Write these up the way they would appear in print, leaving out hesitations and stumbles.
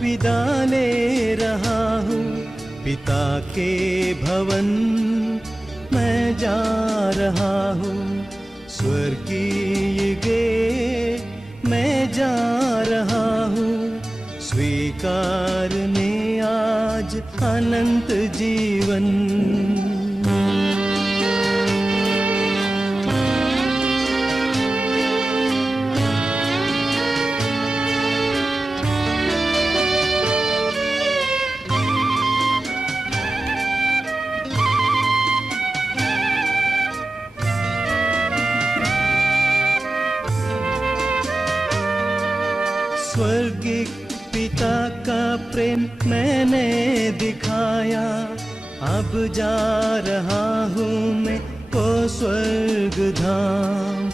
विदा ले रहा हूँ पिता के भवन, मैं जा रहा हूँ स्वर्गीय गे मैं जा रहा हूँ, स्वीकारने आज अनंत जीवन। स्वर्गीय पिता का प्रेम मैंने दिखाया, अब जा रहा हूँ मैं वो स्वर्ग धाम।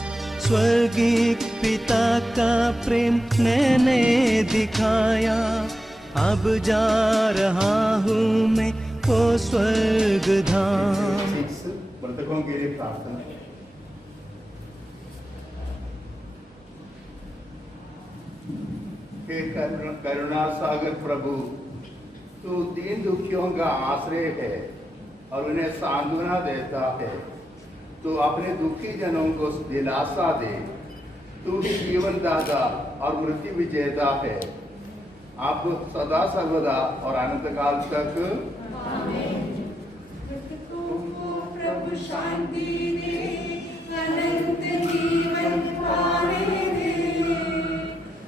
स्वर्गीय पिता का प्रेम मैंने दिखाया, अब जा रहा हूँ मैं वो स्वर्ग धाम। मृतकों के लिए प्रार्थना। हे करुणा सागर प्रभु, तू दीन दुखियों का आश्रय है और उन्हें सांत्वना देता है। तू अपने दुखी जनों को दिलासा दे। तू ही जीवन दाता और मृत्यु विजेता है, आप सदा सर्वदा और अनंत काल तक आमीन। प्रभु शांति दे, अनंत जीवन पाने दे।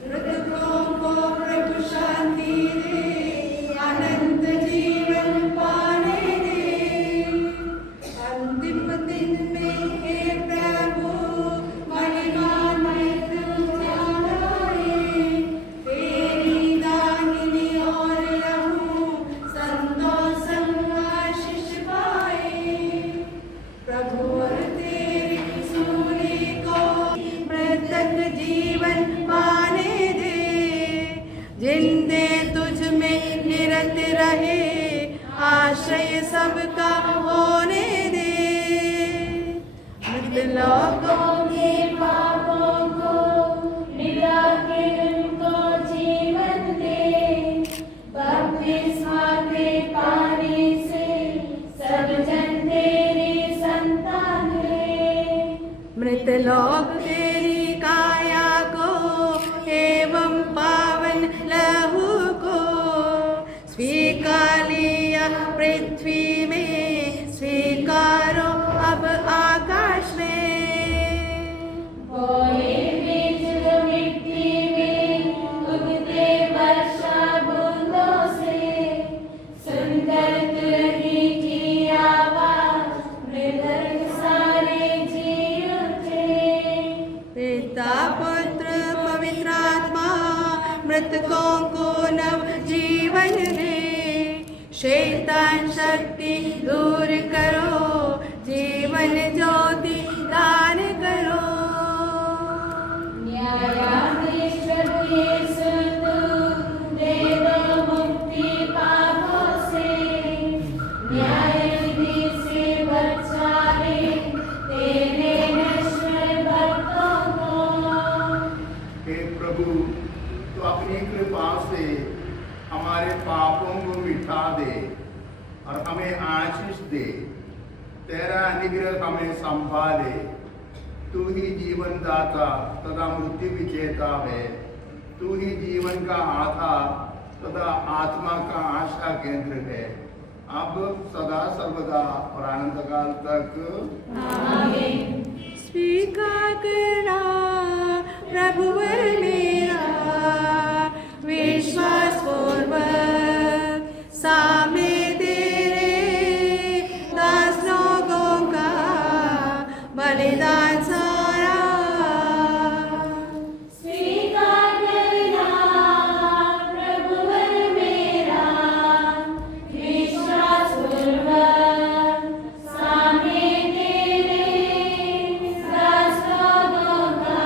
मृतकों को प्रभु शांति दे, अनंत जीवन पाने दे। अंतिम दिन में हे प्रभु महिमा मृत्यु जानाए, तेरी दाहिनी ओर रहूं संतोष संग आशीष पाए। प्रभु और तेरी सूरी को मृतक जीवन पाने दे, जिंदे तुझ में निरत रहे आश्रय सबका होने दे। मृत लोगों के पापों को मिला के उनको जीवन दे। बपतिस्मा के पानी से सब जन तेरी संतान है। मृत लोग तेरी काया को एवं पावन लहू को स्वीकार लिया पृथ्वी में, स्वीकारो अब आकाश में। बोए बीज मिट्टी में उगते वर्षा बूंदों से, सुनकर तुरही की आवाज मृतक सारे जी उठे। पिता पुत्र पवित्र आत्मा मृतकों को नव जीवन दे। शैतान शक्ति दूर करो, जीवन ज्योति दान करो। न्यायाधीश यीशु तू दे दो मुक्ति पापों से, न्यायाधीश से बचा ले तेरे नश्वर भक्तों को। हे प्रभु, तो अपनी कृपा से हमारे पापों को मिटा दे और हमें आशीष दे। तेरा अनुग्रह हमें संभाले। तू ही जीवन दाता तथा मृत्यु विजेता है। तू ही जीवन का आधार तथा आत्मा का आशा केंद्र है, अब सदा सर्वदा और अनंत काल तक आमीन। स्वीकार करना प्रभुवर मेरा, विश्वास पूर्वक सामने तेरे दास लोगों का बलिदान सारा। स्वीकार करना प्रभुवर मेरा, विश्वास पूर्वक सामने तेरे दास लोगों का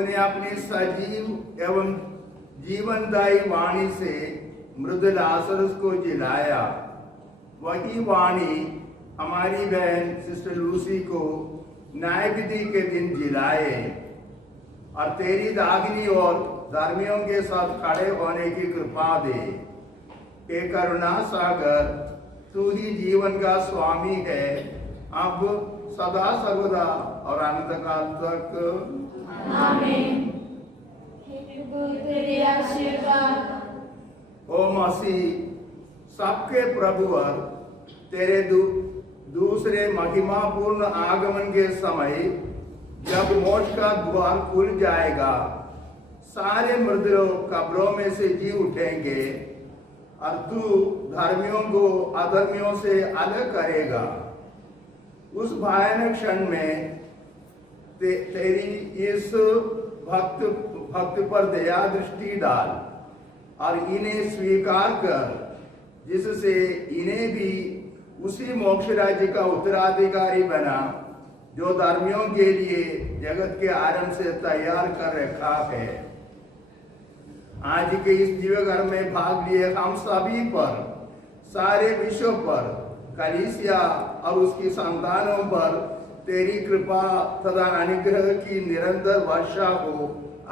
तूने अपनी सजीव एवं जीवनदायी वाणी से मृत लाजरस को जिलाया। वही वाणी हमारी बहन सिस्टर लूसी को न्याय विधि के दिन जिलाए और तेरी दागिनी और धर्मियों के साथ खड़े होने की कृपा दे। हे करुणा सागर, तू ही जीवन का स्वामी है, अब सदा सर्वदा और अनंत काल तक। आमीन। हे प्रभु तेरे आशीर्वाद ओ मसीह, सबके प्रभु और तेरे दूसरे महिमापूर्ण आगमन के समय जब मोक्ष का द्वार खुल जाएगा, सारे मृत लोग कब्रों में से जी उठेंगे और तू धर्मियों को अधर्मियों से अलग करेगा। उस भयानक क्षण में तेरी इस भक्त पर दया दृष्टि डाल और इन्हें स्वीकार कर, जिससे इन्हें भी उसी मोक्ष राज्य का उत्तराधिकारी बना जो धर्मियों के लिए जगत के आरंभ से तैयार कर रखा है। आज के इस दिव्य कर्म में भाग लिए हम सभी पर, सारे विश्व पर, कलीसिया और उसकी संतानों पर तेरी कृपा तथा अनुग्रह की निरंतर वर्षा हो,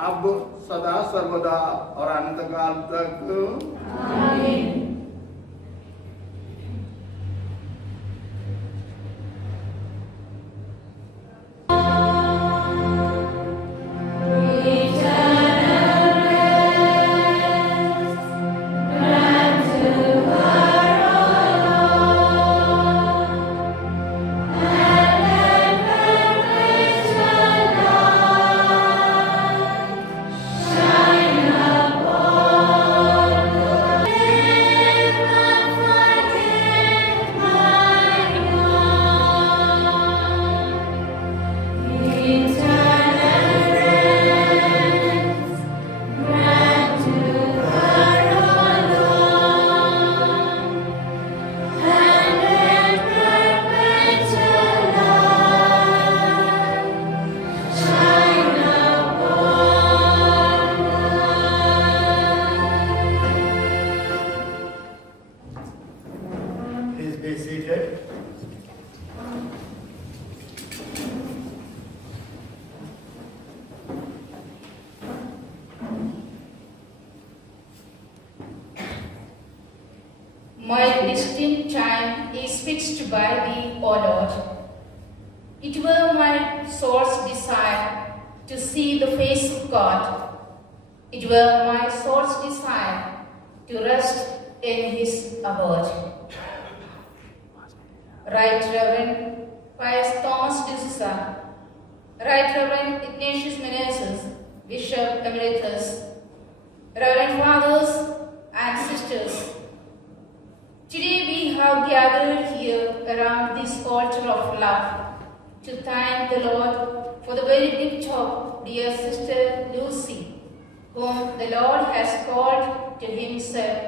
अब सदा सर्वदा और अनंत काल तक। आमीन। My distinct time is fixed by thee, O Lord. It were my soul's desire to see the face of God. It were my soul's desire to rest in his abode. Right Reverend Pius Thomas D'Souza, Right Reverend Ignatius Meneses, Bishop Emeritus, Reverend Fathers and Sisters, today we have gathered here around this altar of love to thank the Lord for the very gift of dear Sister Lucy, whom the Lord has called to himself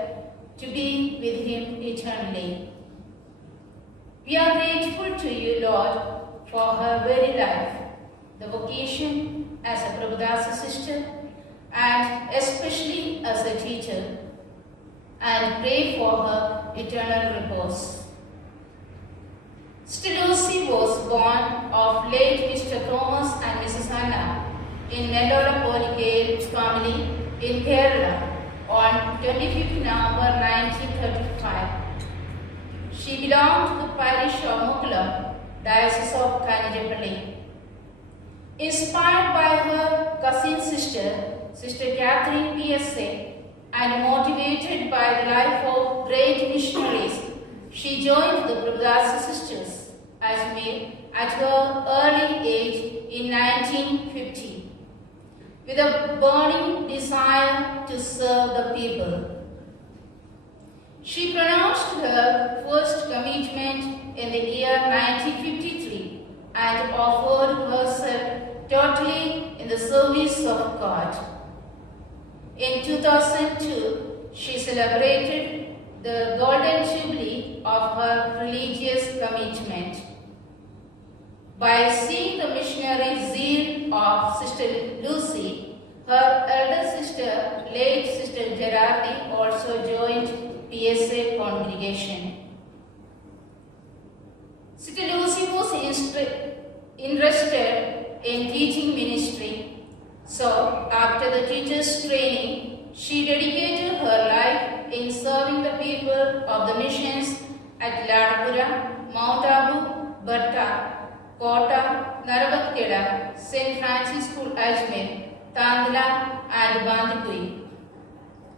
to be with him eternally. We are grateful to you, Lord, for her very life, the vocation as a Prabhudasa sister, and especially as a teacher, and pray for her eternal repose. Sister Lucy was born of late Mr. Thomas and Mrs. Anna in Nellola Polycale family in Kerala on 25th November 1935. She belonged to the parish of Mukkulam, Diocese of Kanjapalli. Inspired by her cousin sister, Sister Catherine PSA, and motivated by the life of great missionaries, she joined the Prabhudasa Sisters at her early age in 1950, with a burning desire to serve the people. She pronounced her first commitment in the year 1953 and offered herself totally in the service of God. In 2002, she celebrated the Golden Jubilee of her religious commitment. By seeing the missionary zeal of Sister Lucy, her elder sister, late Sister Gerardine, also joined PSA congregation. Sister Lucy was interested in teaching ministry, so after the teacher's training, she dedicated her life in serving the people of the missions at Ladpura, Mount Abu, Bhatta, Kota, Naravatkeda, St. Francis School, Ajmer, Tandla and Bandipui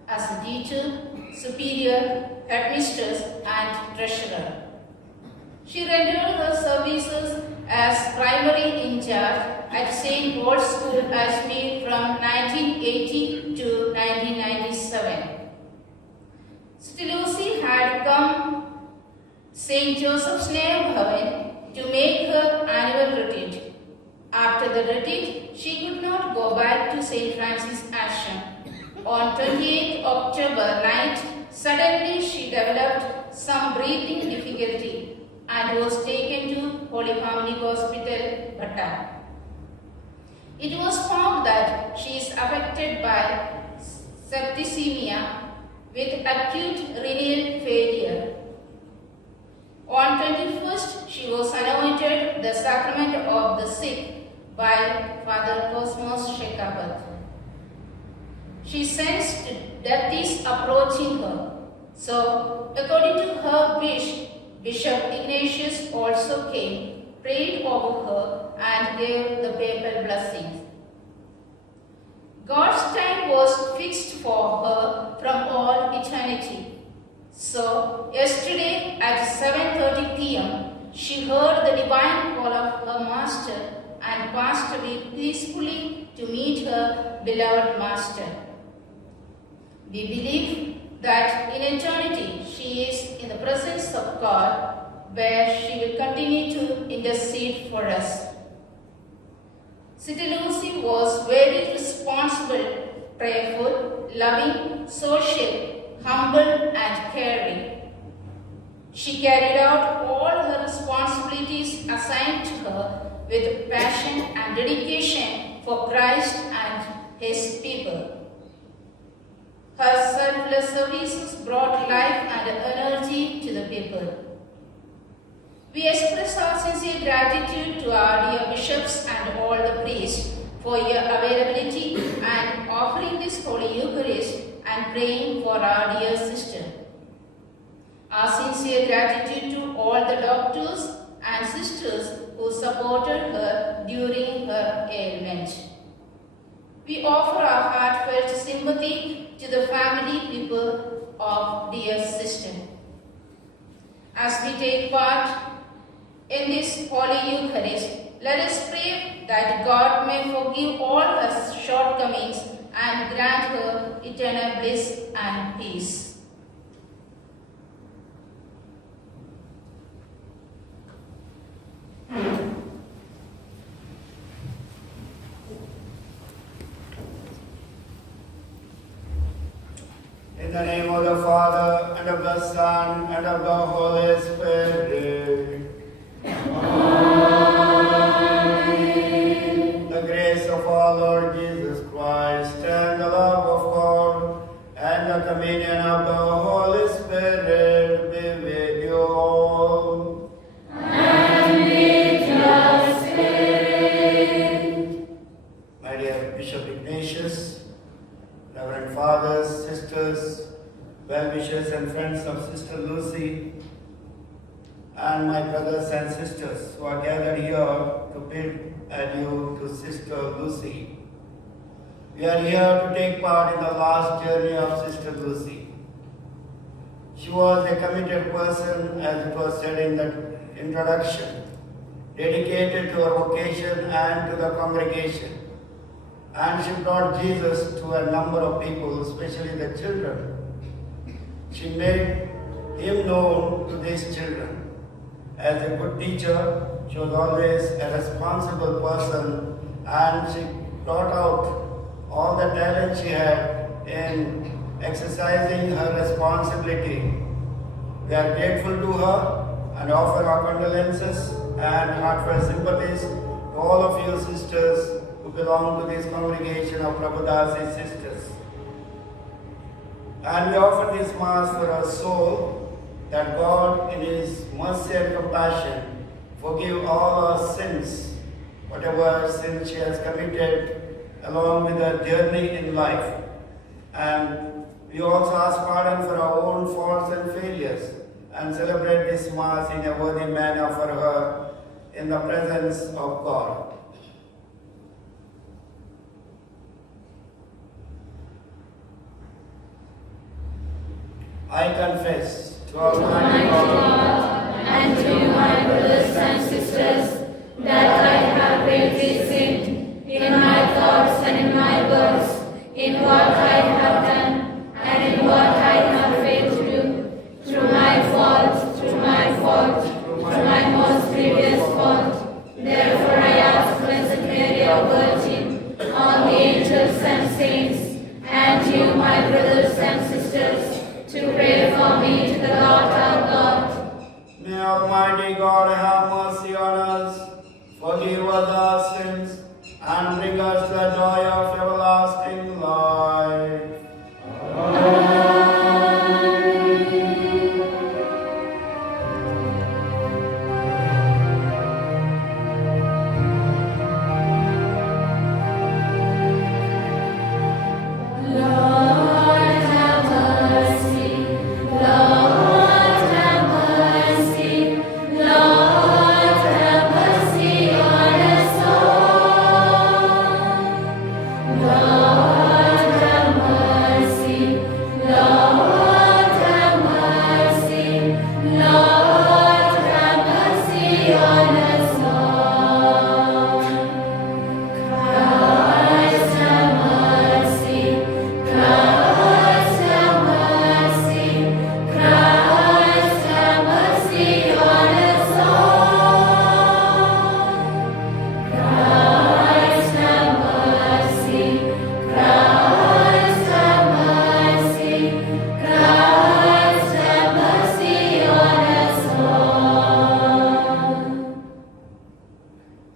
as a teacher, superior, headmistress and treasurer. She rendered her services as primary in charge at St. Paul's School, Ajmer from 1980 to 1997. Sister Lucy had come St. Joseph's Name Bhavan to make her annual retreat. After the retreat, she could not go back to St. Francis Ashram. On 28th October night, suddenly she developed some breathing difficulty and was taken to Holy Family Hospital, Bhatta. It was found that she is affected by septicemia with acute renal failure. On 21st, she was anointed the sacrament of the sick by Father Cosmos Shekabat. She sensed death is approaching her. So, according to her wish, Bishop Ignatius also came, prayed over her and gave the papal blessings. God's time was fixed for her from all eternity. So, yesterday at 7:30 p.m., she heard the divine call of her master and passed away peacefully to meet her beloved master. We believe that in eternity she is in the presence of God, where she will continue to intercede for us. Sister Lucy was very responsible, prayerful, loving, social, humble and caring. She carried out all her responsibilities assigned to her with passion and dedication for Christ and His people. Her selfless services brought life and energy to the people. We express our sincere gratitude to our dear bishops and all the priests for your availability and offering this Holy Eucharist and praying for our dear sister. Our sincere gratitude to all the doctors and sisters who supported her during her ailment. We offer our heartfelt sympathy to the family people of dear sister. As we take part in this Holy Eucharist, let us pray that God may forgive all her shortcomings and grant her eternal bliss and peace. In the name of the Father, and of the Son, and of the Holy Spirit. Amen. The grace of our Lord Jesus Christ, and the love of God, and the communion of the Holy Spirit be with you all. And with your spirit. My dear Bishop Ignatius, Reverend Fathers, Sisters, well-wishers and friends of Sister Lucy, and my brothers and sisters who are gathered here to bid adieu to Sister Lucy. We are here to take part in the last journey of Sister Lucy. She was a committed person, as it was said in the introduction, dedicated to her vocation and to the congregation. And she brought Jesus to a number of people, especially the children. She made Him known to these children. As a good teacher, she was always a responsible person, and she brought out all the talent she had in exercising her responsibility. We are grateful to her and offer our condolences and heartfelt sympathies to all of you sisters who belong to this congregation of Prabhudasi sisters. And we offer this Mass for our soul, that God in His mercy and compassion forgive all our sins, whatever sins she has committed along with her journey in life. And we also ask pardon for our own faults and failures and celebrate this Mass in a worthy manner for her in the presence of God. I confess to Almighty God and to my brothers and sisters that I have greatly sinned in my thoughts and in my words, in what I have done and in what I have failed to do, through my fault, through my most grievous fault. Therefore I ask Blessed Mary, our Virgin, all the angels and saints, and you, my brothers and sisters, to pray for me to the Lord our God. May Almighty God have mercy on us, forgive us our sins, and bring us the joy of everlasting life.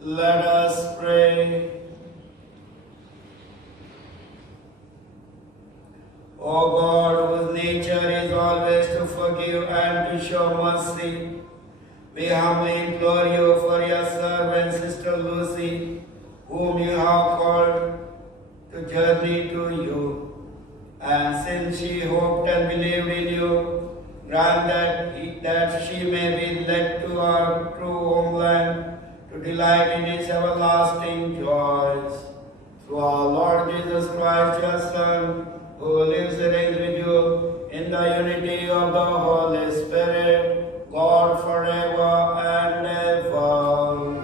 Let us pray. O God, whose nature is always to forgive and to show mercy, we humbly implore you for your servant, Sister Lucy, whom you have called to journey to you. And since she hoped and believed in you, grant that she may be led to our true homeland, to delight in His everlasting joys. Through our Lord Jesus Christ, your Son, who lives and reigns with you in the unity of the Holy Spirit, God forever and ever.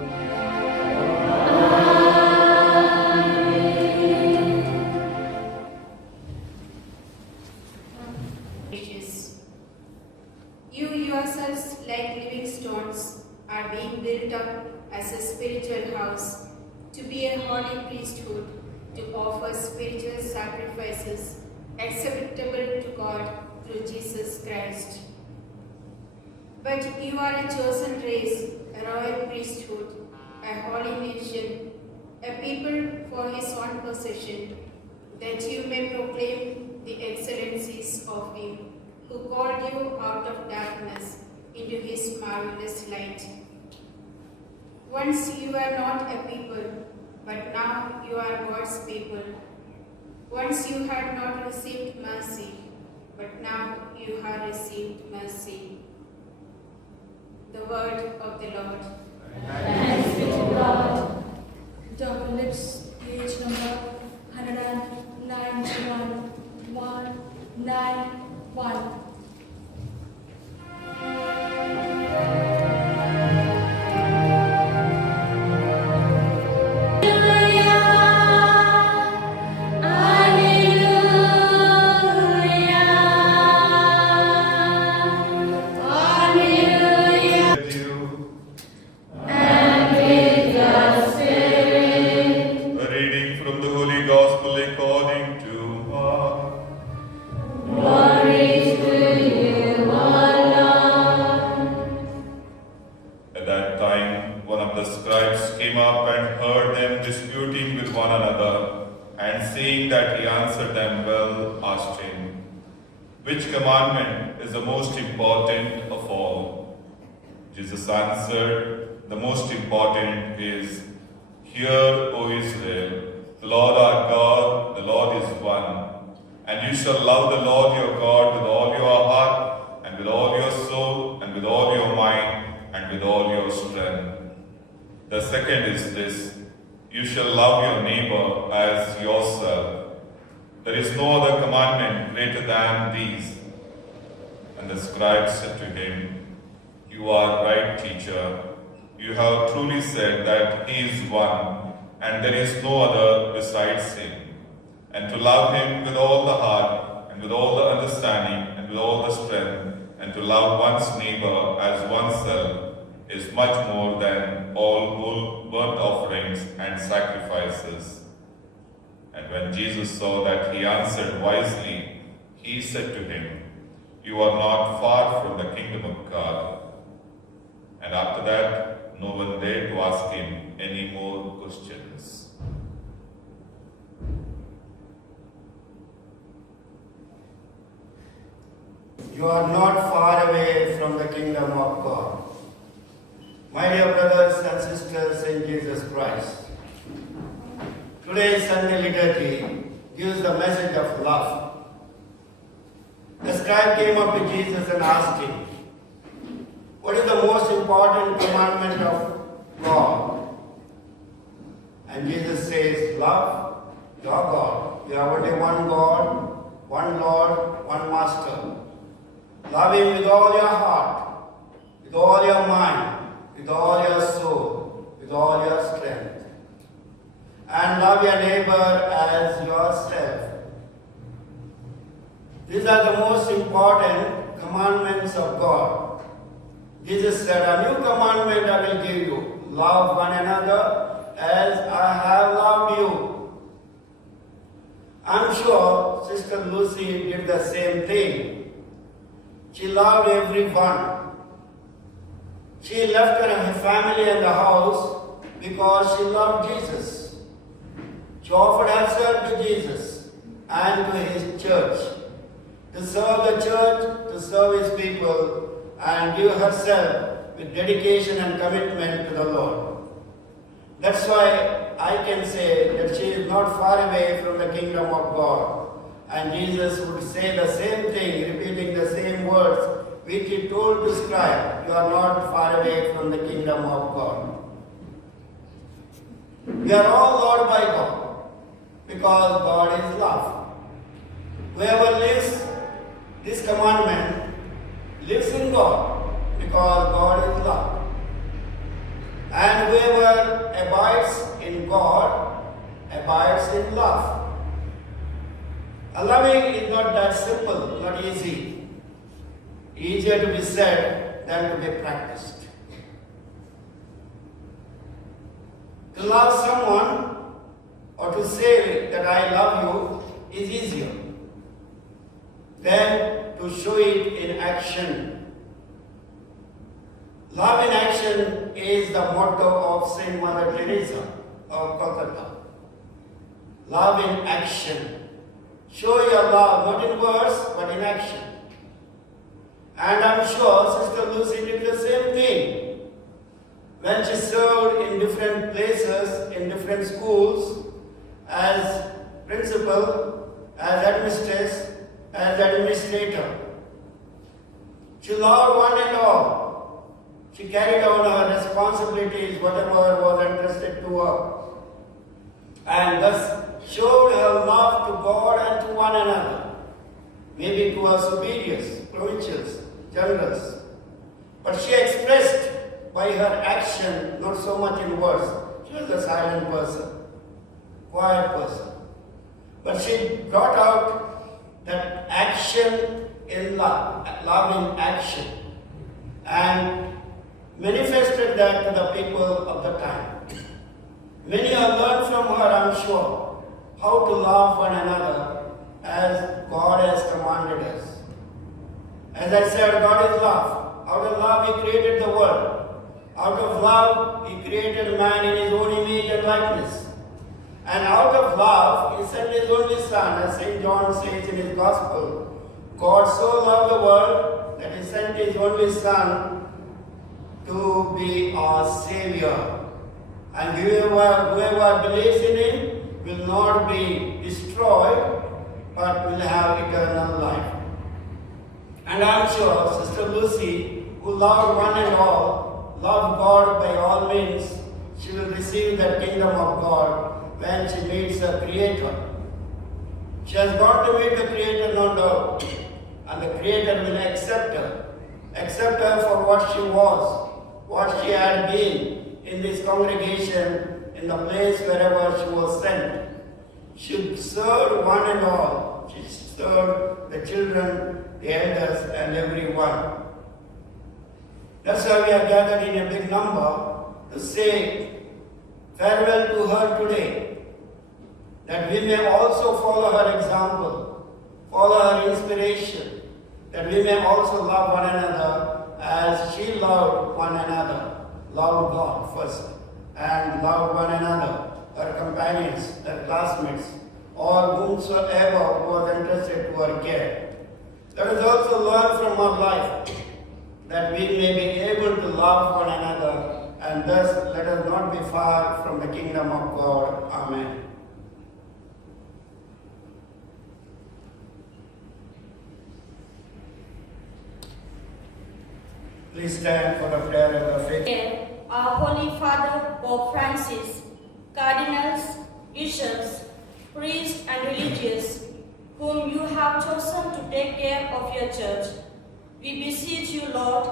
You yourselves, like living stones, are being built up as a spiritual house, to be a holy priesthood, to offer spiritual sacrifices acceptable to God through Jesus Christ. But you are a chosen race, a royal priesthood, a holy nation, a people for His own possession, that you may proclaim the excellencies of Him who called you out of darkness into His marvelous light. Once you were not a people, but now you are God's people. Once you had not received mercy, but now you have received mercy. The word of the Lord. Thanks be to God. Dr. Lips, page number 191, 191. A reading from the Holy Gospel according to Mark. the scribes came up and heard them disputing with one another, and seeing that he answered them well, asked him, "Which commandment is the most important of all?" Jesus answered, "The most important is, 'Hear, O Israel, the Lord our God, the Lord is one. And you shall love the Lord your God with all your heart, and with all your soul, and with all your mind, and with all your strength. The second is this, you shall love your neighbor as yourself. There is no other commandment greater than these." And the scribes said to him, "You are right, teacher. You have truly said that he is one, and there is no other besides him. And to love him with all the heart, and with all the understanding, and with all the strength, and to love one's neighbor as oneself is much more than all whole burnt offerings and sacrifices." And when Jesus saw that he answered wisely, he said to him, "You are not far from the kingdom of God." And after that, no one dared to ask him any more questions. You are not far away from the kingdom of God. My dear brothers and sisters in Jesus Christ, today's Sunday liturgy gives the message of love. The scribe came up to Jesus and asked him, "What is the most important commandment of God?" And Jesus says, "Love your God. You have only one God, one Lord, one Master. Love him with all your heart, with all your mind, with all your soul, with all your strength. And love your neighbor as yourself." These are the most important commandments of God. Jesus said, "A new commandment I will give you. Love one another as I have loved you." I'm sure Sister Lucy did the same thing. She loved everyone. She left her family and the house because she loved Jesus. She offered herself to Jesus and to his church, to serve the church, to serve his people, and give herself with dedication and commitment to the Lord. That's why I can say that she is not far away from the kingdom of God. And Jesus would say the same thing, repeating the same words, which he told the scribe, "You are not far away from the kingdom of God." We are all loved by God, because God is love. Whoever lives this commandment lives in God, because God is love. And whoever abides in God abides in love. Loving is not that simple, not easy. Easier to be said than to be practiced. To love someone or to say that I love you is easier than to show it in action. Love in action is the motto of Saint Mother Teresa of Calcutta. Love in action. Show your love not in words but in action. And I'm sure Sister Lucy did the same thing. When she served in different places, in different schools, as principal, as headmistress, as administrator. She loved one and all. She carried on her responsibilities, whatever was entrusted to her, and thus showed her love to God and to one another, maybe to her superiors, provincials, generals. But she expressed by her action, not so much in words. She was a silent person, quiet person. But she brought out that action in love, love in action, and manifested that to the people of the time. Many have learned from her, I'm sure, how to love one another as God has commanded us. As I said, God is love. Out of love He created the world. Out of love, he created man in his own image and likeness. And out of love, he sent his only Son, as St. John says in his Gospel. God so loved the world that he sent his only Son to be our Savior. And whoever believes in him will not be destroyed, but will have eternal life. And I'm sure Sister Lucy, who loved one and all, loved God by all means, she will receive the kingdom of God when she meets the Creator. She has gone to meet the Creator, no doubt, and the Creator will accept her for what she was, what she had been in this congregation, in the place wherever she was sent. She served one and all. She served the children, the elders, and everyone. That's why we are gathered in a big number to say farewell to her today, that we may also follow her example, follow her inspiration, that we may also love one another as she loved one another, loved God first, and loved one another, her companions, her classmates, or whomsoever who was entrusted to her care. Let us also learn from her life that we may be able to love one another, and thus let us not be far from the kingdom of God. Amen. Please stand for the prayer of the faith. Our Holy Father, Pope Francis, cardinals, bishops, priests and religious, whom you have chosen to take care of your church, we beseech you, Lord,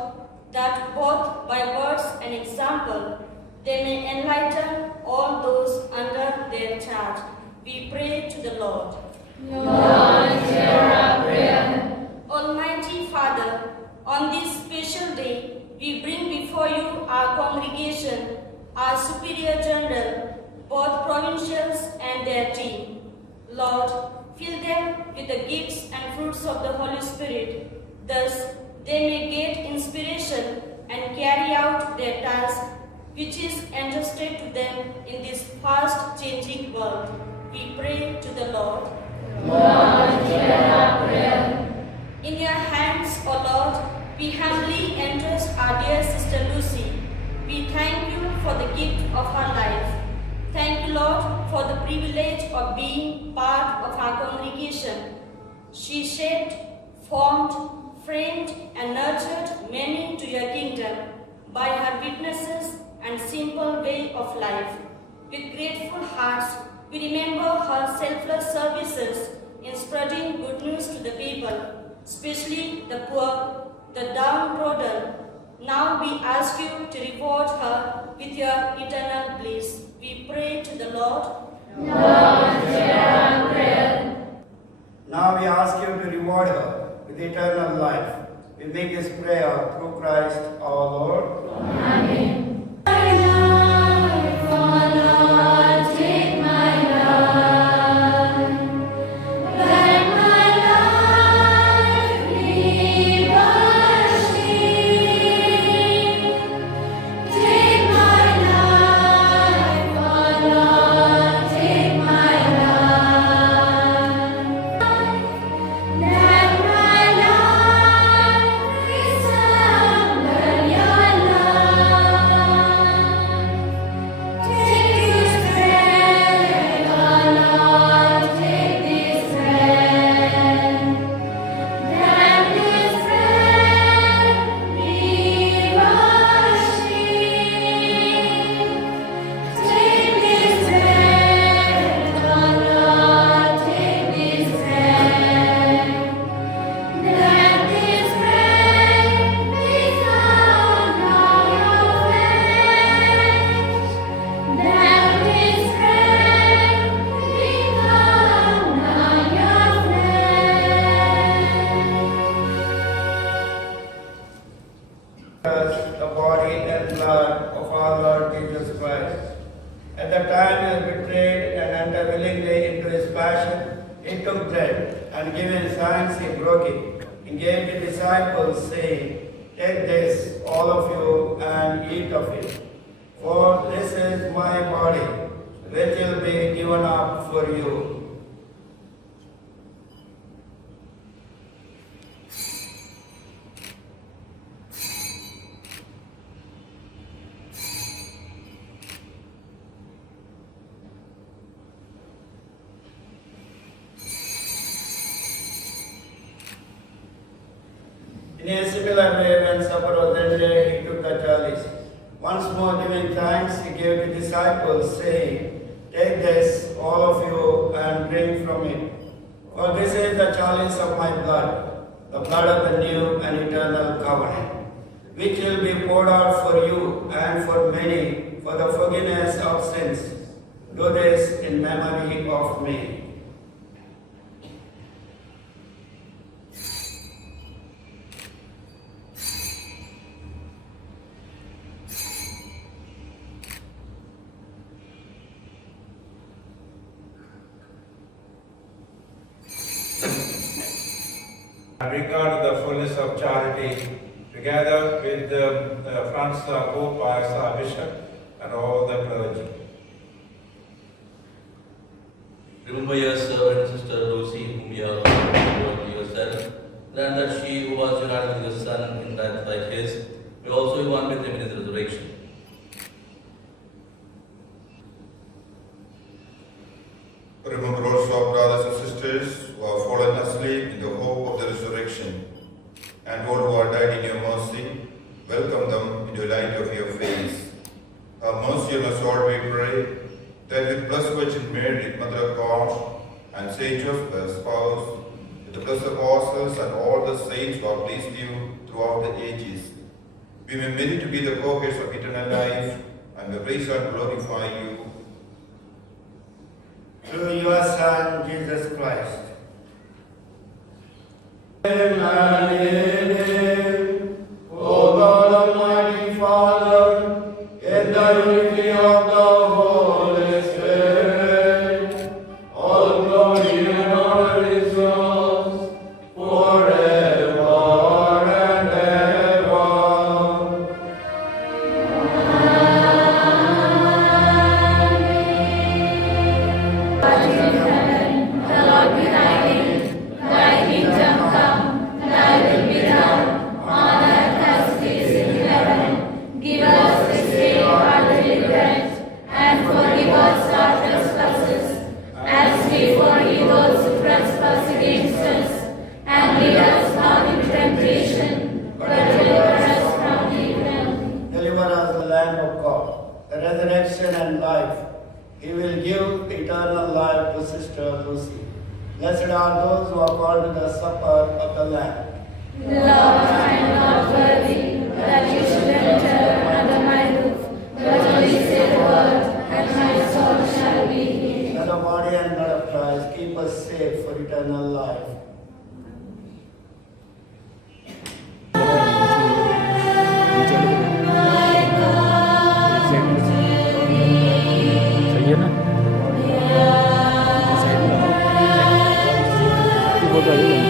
that both by words and example, they may enlighten all those under their charge. We pray to the Lord. Lord, hear our prayer. Almighty Father, on this special day, we bring before you our congregation, our Superior General, both provincials and their team. Lord, fill them with the gifts and fruits of the Holy Spirit. Thus, they may get inspiration and carry out their task, which is entrusted to them in this fast-changing world. We pray to the Lord. Lord, hear our prayer. In your hands, O Lord, we humbly entrust our dear Sister Lucy. We thank you for the gift of her life. Thank you, Lord, for the privilege of being part of our congregation. She shaped, formed, framed, and nurtured many to your kingdom by her witnesses and simple way of life. With grateful hearts, we remember her selfless services in spreading good news to the people, especially the poor, the downtrodden. Now we ask you to reward her with your eternal bliss. We pray to the Lord. Lord, hear our prayer. Now we ask you to reward her with eternal life. We make this prayer through Christ our Lord. Amen. My life, oh Lord, take my life. Let my life be worship. Take my life, oh Lord, take my life. Let my life resemble your love. Take this bread, oh Lord, take this bread. Let this bread be worship. Take this bread, oh Lord, take this bread. Let this bread be found on your flesh. Let this bread be found on your flesh. The body and blood of our Lord Jesus Christ. At the time he was betrayed and entered willingly into his passion, he took bread and giving thanks he broke it and gave the disciples, saying, "Take this, all of you, and and eat of it. For this is my body, which will be given up for you. In a similar way, when supper was ended, he took the chalice. Once more giving thanks, he gave to the disciples, saying, Take this, all of you, and drink from it. For this is the chalice of my blood, the blood of the new and eternal covenant, which will be poured out for you and for many for the forgiveness of sins. Do this in memory of me. Regard the fullness of charity, together with Francis Pope as our bishop and all the clergy. Remember your servant, Sister Lucy, whom you have devoted to yourself. Grant that she who was united with your Son in death like his, will also be one with him in his resurrection. Remember also our brothers and sisters who have fallen asleep in the hope of the resurrection, and all who are died in your mercy, welcome them in the light of your face. Have mercy on us all, we pray, that with Blessed Virgin Mary, Mother of God, and Saint Joseph, her spouse, with the blessed apostles and all the saints who have pleased you throughout the ages, we may merit to be the co-heirs of eternal life, and may praise and glorify you Through your Son, Jesus Christ. O God Almighty Father, in the unity of the Holy Spirit, all glory and honor is yours forever and ever. Hallowed be thy name, thy kingdom come, thy will be done, on earth as it is in heaven. Give us this day our daily bread, and forgive us our trespasses, as we forgive those who trespass against us. And lead us not into temptation, but deliver us from evil. Deliver us, the Lamb of God, the resurrection and life. He will give eternal life to Sister Lucy. Blessed are those who are called to the supper of the Lamb. Lord, I am not worthy that you should enter under my roof, but only say the word, and my soul shall be healed. May the body and blood of Christ keep us safe for eternal life. सही है ना बहुत सारे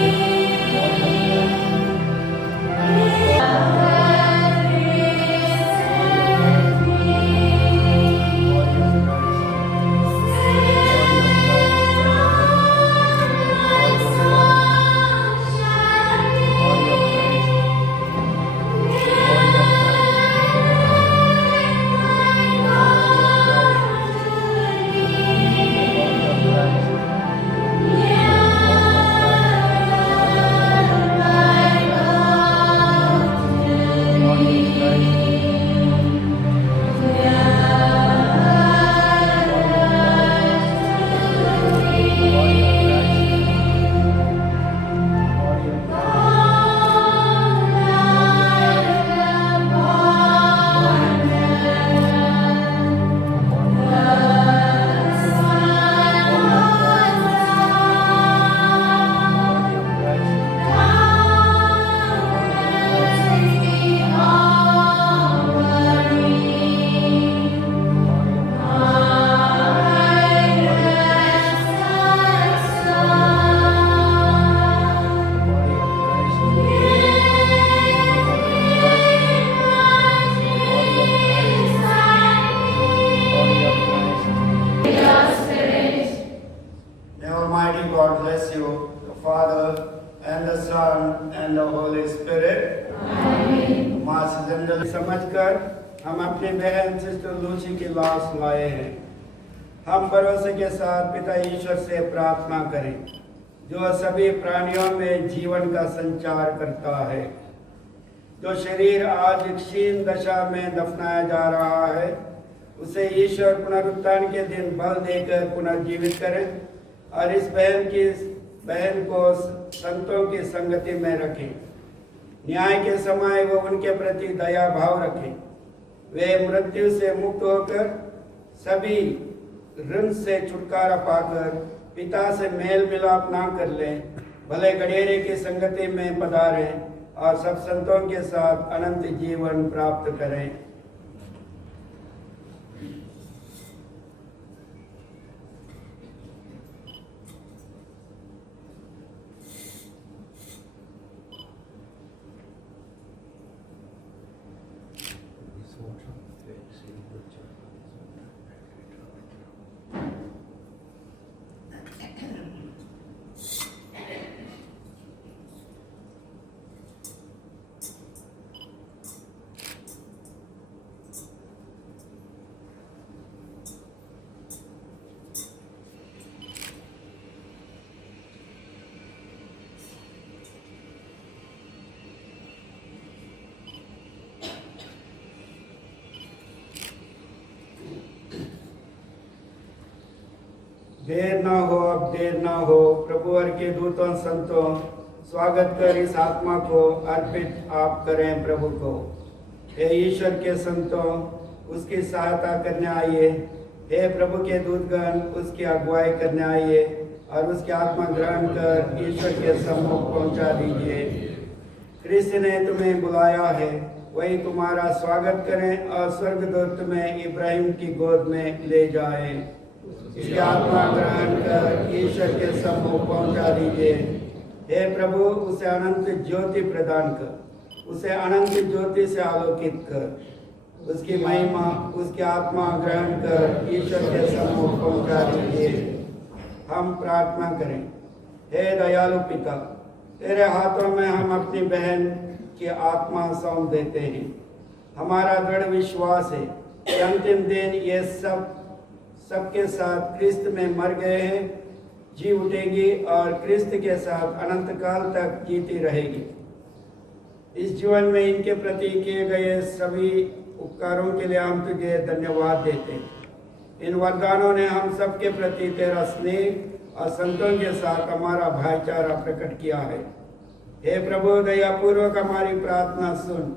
हम अपनी बहन sister Lucy की लाश लाए हैं। हम भरोसे के साथ पिता ईश्वर से प्रार्थना करें, जो सभी प्राणियों में जीवन का संचार करता है। जो शरीर आज क्षीण दशा में दफनाया जा रहा है, उसे ईश्वर पुनरुत्थान के दिन बल देकर पुनर्जीवित करें और इस बहन को संतों की संगति में रखें। न्याय के समय वो उनके प्रति दया भाव रखें। वे मृत्यु से मुक्त होकर सभी ऋण से छुटकारा पाकर पिता से मेल मिलाप ना कर लें, भले गडेरे की संगति में पधारें और सब संतों के साथ अनंत जीवन प्राप्त करें। देर ना हो, अब देर ना हो। प्रभुवर के दूतों संतों, स्वागत कर इस आत्मा को अर्पित आप करें प्रभु को। हे ईश्वर के संतों, उसकी सहायता करने आइए। हे प्रभु के दूतगण, उसकी अगुवाई करने आइए और उसकी आत्मा ग्रहण कर ईश्वर के सम्मुख पहुंचा दीजिए। कृष्ण ने तुम्हें बुलाया है, वही तुम्हारा स्वागत करें और स्वर्गदूत तुम्हें इब्राहिम की गोद में ले जाए। इसकी आत्मा ग्रहण कर ईश्वर के सम्मुख पहुंचा दीजिए। हे प्रभु, उसे अनंत ज्योति प्रदान कर, उसे अनंत ज्योति से आलोकित कर। उसकी महिमा, उसकी आत्मा ग्रहण कर ईश्वर के सम्मुख पहुंचा दीजिए। हम प्रार्थना करें। हे दयालु पिता, तेरे हाथों में हम अपनी बहन की आत्मा सौंप देते हैं। हमारा दृढ़ विश्वास है कि अंतिम दिन ये सबके साथ क्रिस्त में मर गए हैं, जी उठेगी और क्रिस्त के साथ अनंत काल तक जीती रहेगी। इस जीवन में इनके प्रति किए गए सभी उपकारों के लिए हम तुझे धन्यवाद देते हैं। इन वरदानों ने हम सबके प्रति तेरा स्नेह और संतों के साथ हमारा भाईचारा प्रकट किया है। हे प्रभु, दयापूर्वक हमारी प्रार्थना सुन।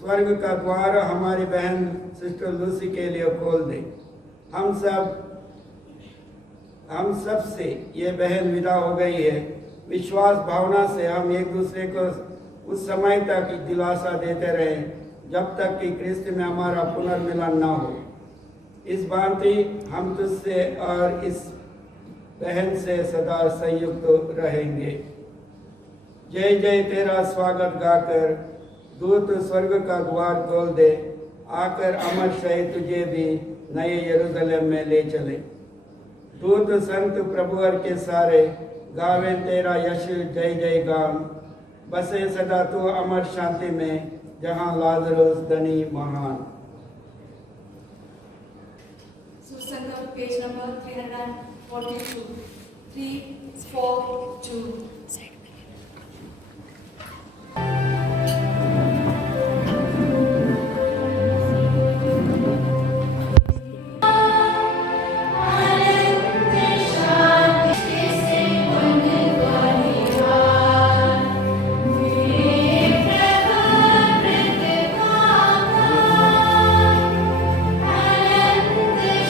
स्वर्ग का द्वार हमारी बहन सिस्टर लूसी के लिए खोल दे। हम सब से ये बहन विदा हो गई है। विश्वास भावना से हम एक दूसरे को उस समय तक दिलासा देते रहे जब तक कि क्रिस्त में हमारा पुनर्मिलन न हो। इस भांति हम तुझसे और इस बहन से सदा संयुक्त रहेंगे। जय जय तेरा स्वागत गाकर दूत स्वर्ग का द्वार खोल दे। आकर अमर सहित तुझे भी नए यरूशलेम में ले चले। दूत संत प्रभुवर के सारे गावे तेरा यश जय जय गान। बसे सदा तू अमर शांति में, जहाँ लाजरुस धनी महान। सुसंगम पेज नंबर 342, 342।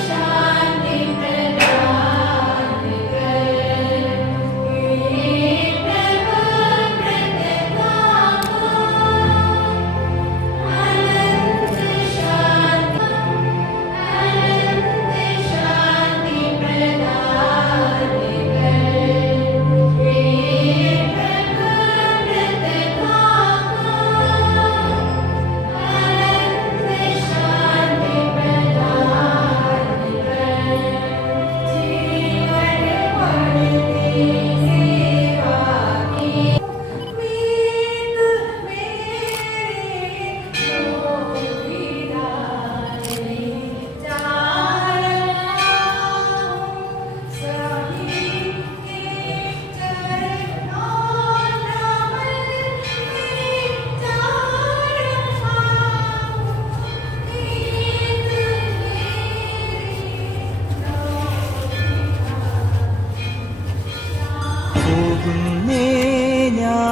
शांति प्रदान कर।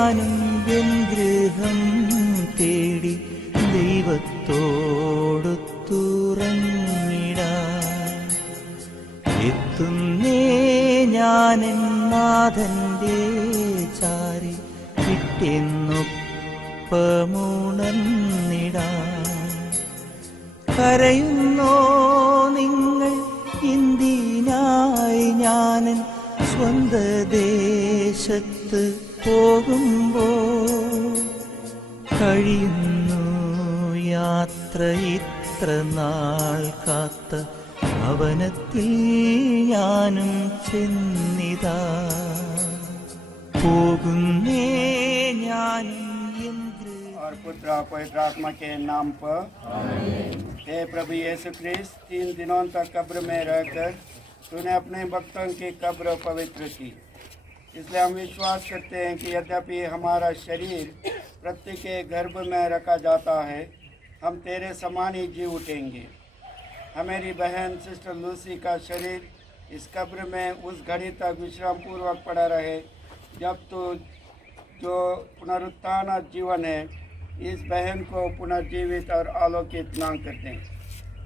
ഞാനും എൻ ഗൃഹം തേടി ദൈവത്തോടൊത്തുറങ്ങിടാൻ എത്തുന്നേ ഞാനെൻ നാഥന്റെ ചാരി വിട്ടെന്നൊപ്പമുണർന്നിടാൻ കരയുന്നോ നിങ്ങൾ എന്തിനായി ഞാനൻ സ്വന്ത ദേശത്ത് പോകുമ്പോൾ കഴിയുന്നു യാത്ര ഇത്ര നാൾ കാത്ത ഭവനത്തിൽ ഞാനും ചെന്നിതാ പോകുന്നേ ഞാനും और पुत्र और पवित्र आत्मा के नाम पर हे प्रभु यीशु ख्रिस्त 3 दिनों तक कब्र में रहकर तूने अपने भक्तों की कब्र पवित्र की। इसलिए हम विश्वास करते हैं कि यद्यपि हमारा शरीर पृथ्वी के गर्भ में रखा जाता है, हम तेरे समान ही जी उठेंगे। हमारी बहन सिस्टर लूसी का शरीर इस कब्र में उस घड़ी तक विश्राम पूर्वक पड़ा रहे जब तो जो पुनरुत्थान जीवन है इस बहन को पुनर्जीवित और आलोकित न कर दें।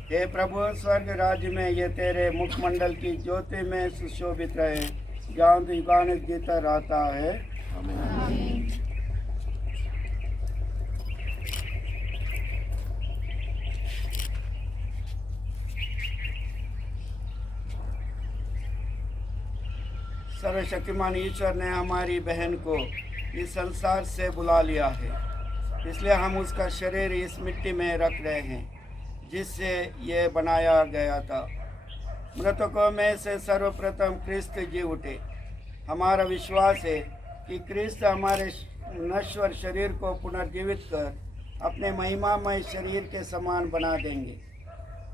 हे प्रभु स्वर्ग राज्य में ये तेरे मुखमंडल की ज्योति में सुशोभित रहे जहाँ तू युगानुयुग जीता रहता है। आमीन। सर्वशक्तिमान ईश्वर ने हमारी बहन को इस संसार से बुला लिया है, इसलिए हम उसका शरीर इस मिट्टी में रख रहे हैं जिससे ये बनाया गया था। मृतकों में से सर्वप्रथम क्रिस्त जी उठे। हमारा विश्वास है कि क्रिस्त हमारे नश्वर शरीर को पुनर्जीवित कर अपने महिमामय शरीर के समान बना देंगे।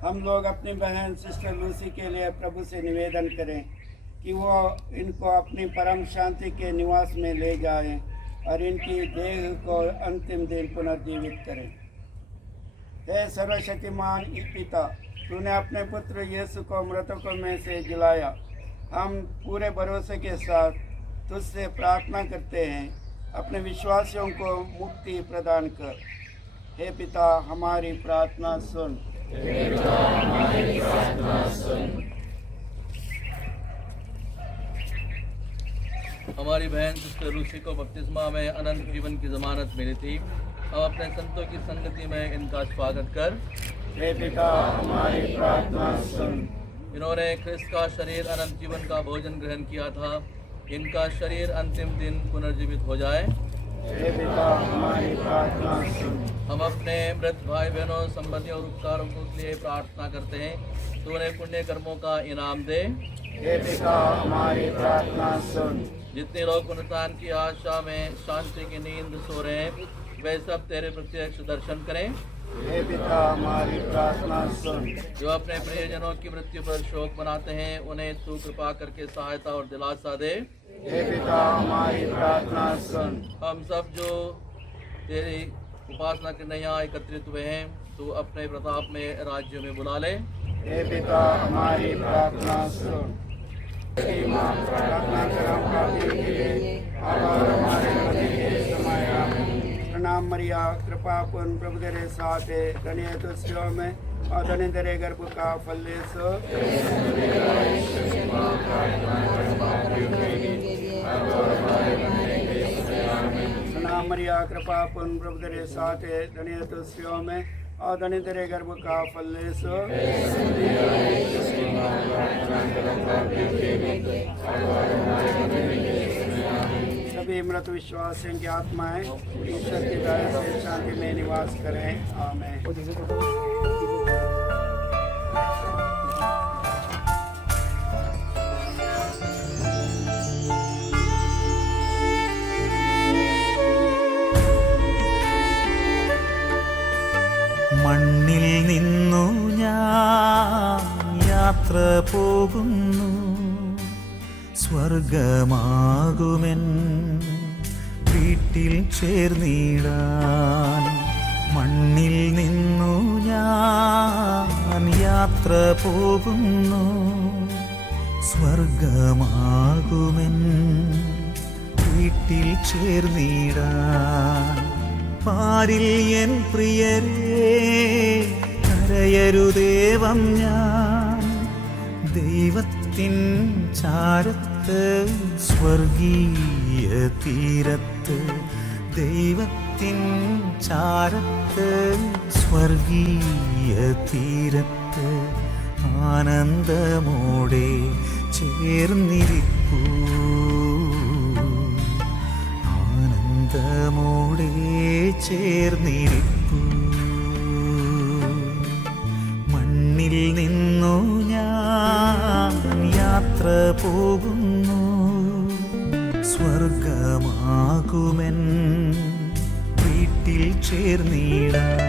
हम लोग अपनी बहन सिस्टर लूसी के लिए प्रभु से निवेदन करें कि वो इनको अपनी परम शांति के निवास में ले जाएं और इनकी देह को अंतिम दिन पुनर्जीवित करें। हे सर्वशक्तिमान पिता, तूने अपने पुत्र यीशु को मृतकों में से जिलाया। हम पूरे भरोसे के साथ तुझसे प्रार्थना करते हैं, अपने विश्वासियों को मुक्ति प्रदान कर। हे पिता, हमारी प्रार्थना सुन। हमारी बहन सिस्टर लूसी को बपतिस्मा में अनंत जीवन की ज़मानत मिली थी। हम अपने संतों की संगति में इनका स्वागत कर। हे पिता, हमारी प्रार्थना सुन। इन्होंने ख्रिस्त का शरीर अनंत जीवन का भोजन ग्रहण किया था, इनका शरीर अंतिम दिन पुनर्जीवित हो जाए। हे पिता, हमारी प्रार्थना सुन। हम अपने मृत भाई बहनों संबंधियों और उपकारों के लिए प्रार्थना करते हैं, तो उन्हें पुण्य कर्मों का इनाम दे। हे पिता, हमारी प्रार्थना सुन। जितने लोग पुनरुत्थान की आशा में शांति की नींद सो रहे हैं, वे सब तेरे प्रत्यक्ष दर्शन करें। हे पिता, हमारी प्रार्थना सुन। जो अपने प्रियजनों की मृत्यु पर शोक मनाते हैं, उन्हें तू कृपा करके सहायता और दिलासा दे। हे पिता, हमारी प्रार्थना सुन। हम सब जो तेरी उपासना करने यहाँ एकत्रित हुए हैं, तू अपने प्रताप में राज्य में बुला ले। हे पिता, हमारी प्रार्थना सुन। प्रार्थना करम प्राप्ति के लिए और हमारे मध्य के समय आमीन। प्रणाम मरिया, कृपा पूर्ण प्रभु तेरे साथ है, धन्य है तू स्त्रियों में और धन्य तेरे गर्भ का फल यीशु। प्रणाम मरिया, कृपा पूर्ण प्रभु तेरे साथ है, धन्य है तू स्त्रियों में और धन्य तेरे गर्भ का फल यीशु। सभी मृत विश्वासियों की आत्माएं ईश्वर की दया से शांति में निवास करें। आमीन। മണ്ണിൽ നിന്നു ഞാൻ യാത്ര പോകുന്നു, സ്വർഗമാകുമെൻ വീട്ടിൽ ചേർന്നിടാൻ. മണ്ണിൽ നിന്നു ഞാൻ യാത്ര പോകുന്നു, സ്വർഗമാകുമെൻ വീട്ടിൽ ചേർന്നിടാൻ. പാരിൽ എൻ പ്രിയരേ കരയരുദേവം ഞാൻ, ദൈവത്തിൻ ചാരത്ത് സ്വർഗീയ തീരത്ത്, ദൈവത്തിൻ ചാരത്ത് സ്വർഗീയ തീരത്ത് ആനന്ദമോടെ ചേർന്നിരിപ്പൂ, ആനന്ദമോടെ ചേർന്നിരിപ്പൂ. മണ്ണിൽ നിന്നു ഞാൻ യാത്ര പോകുന്നു, സ്വർഗമാകുമെൻ വീട്ടിൽ ചേർന്നിടാൻ.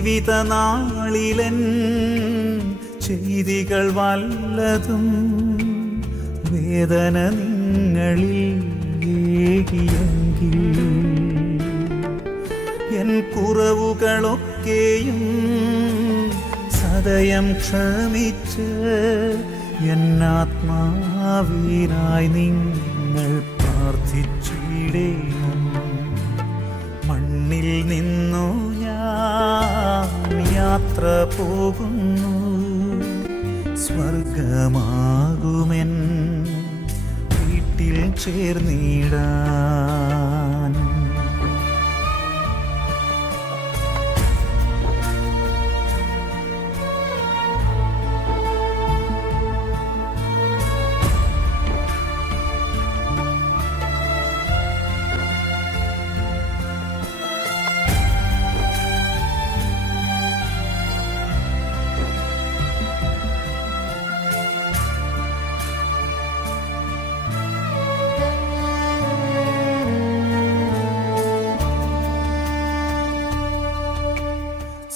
ജീവിതനാളിലൻ ചെയ്തികൾ വല്ലതും വേദന നിങ്ങളിൽ ഏകിയെങ്കിൽ, എൻ കുറവുകളൊക്കെയും സദയം ക്ഷമിച്ച് എന്നാത്മാവിനായി നിങ്ങൾ പ്രാർത്ഥിച്ചിടേണം. മണ്ണിൽ നിന്നു ഞാൻ യാത്ര പോകുന്നു, സ്വർഗമാകുമെൻ വീട്ടിൽ ചേർന്നിടാൻ.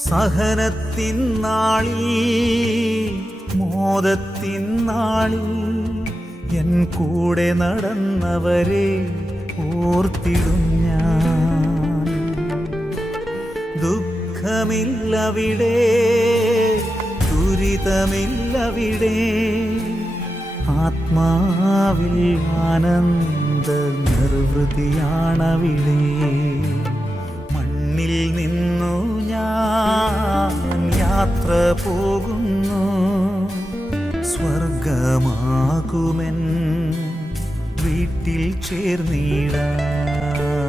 സഹനത്തിൻ നാളിൽ മോദത്തിൻ നാളിൽ എൻ കൂടെ നടന്നവരെ ഓർത്തിടും ഞാൻ. ദുഃഖമില്ലവിടെ, ദുരിതമില്ലവിടെ, ആത്മാവിൽ ആനന്ദ നിർവൃതിയാണവിടെ. മണ്ണിൽ നിന്നു ഞാൻ യാത്ര പോകുന്നു, സ്വർഗമാകുമെൻ വീട്ടിൽ ചേർന്നിടാൻ.